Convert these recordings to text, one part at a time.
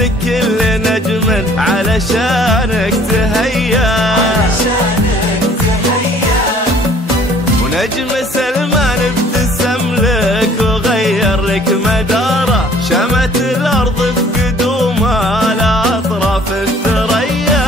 لكل نجم علشانك تهيا، ونجم سلمان ابتسم لك وغير لك مداره، شمت الأرض بقدومه لأطراف الثريا.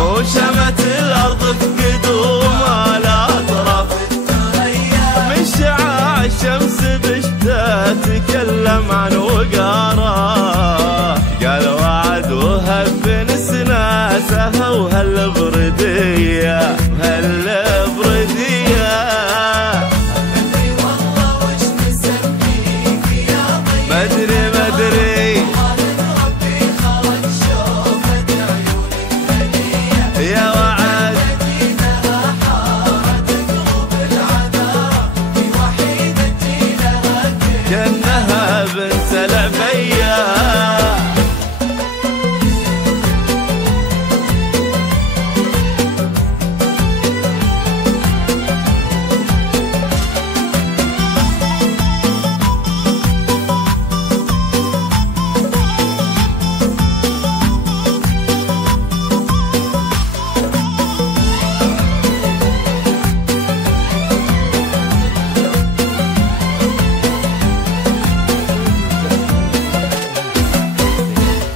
وشمت الأرض بقدومه لأطراف الثريا، من شعاع الشمس بشتى تكلم عن وقاره، قال وعد وهب نسناسه وهالبردية وهالبردية. مدري مدري يا وعد كأنها بنت العبية.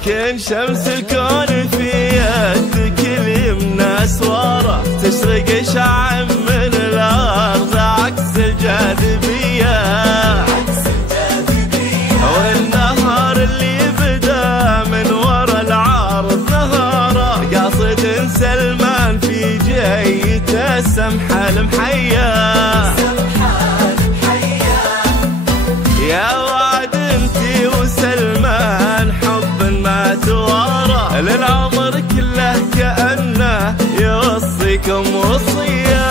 كن شمس الكون في يدك اليمنى اسواره، تشرق شعاع من الارض عكس الجاذبيه، والنهار اللي بدا من ورا العارض نهاره، قاصد سلمان في جيته سمحه المحيا. يا وعد انتي وسلمان حب ما توارى، للعمر كله كأنه يوصيكم وصية.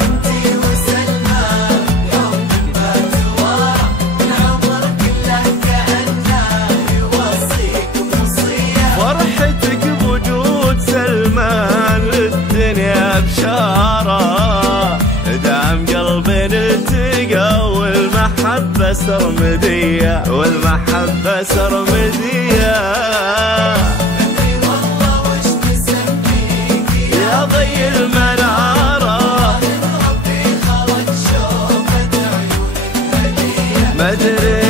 انتي وسلمان حب ما توارى، للعمر كله كأنه يوصيكم وصية. فرحتك بوجود سلمان للدنيا بشارة، دام قلبين التقى والمحبة سرمدية، والمحبة سرمدية. مدري والله وش نسميك يا ضي المنارة، ربي خلق شوفة عيونك هدية. مدري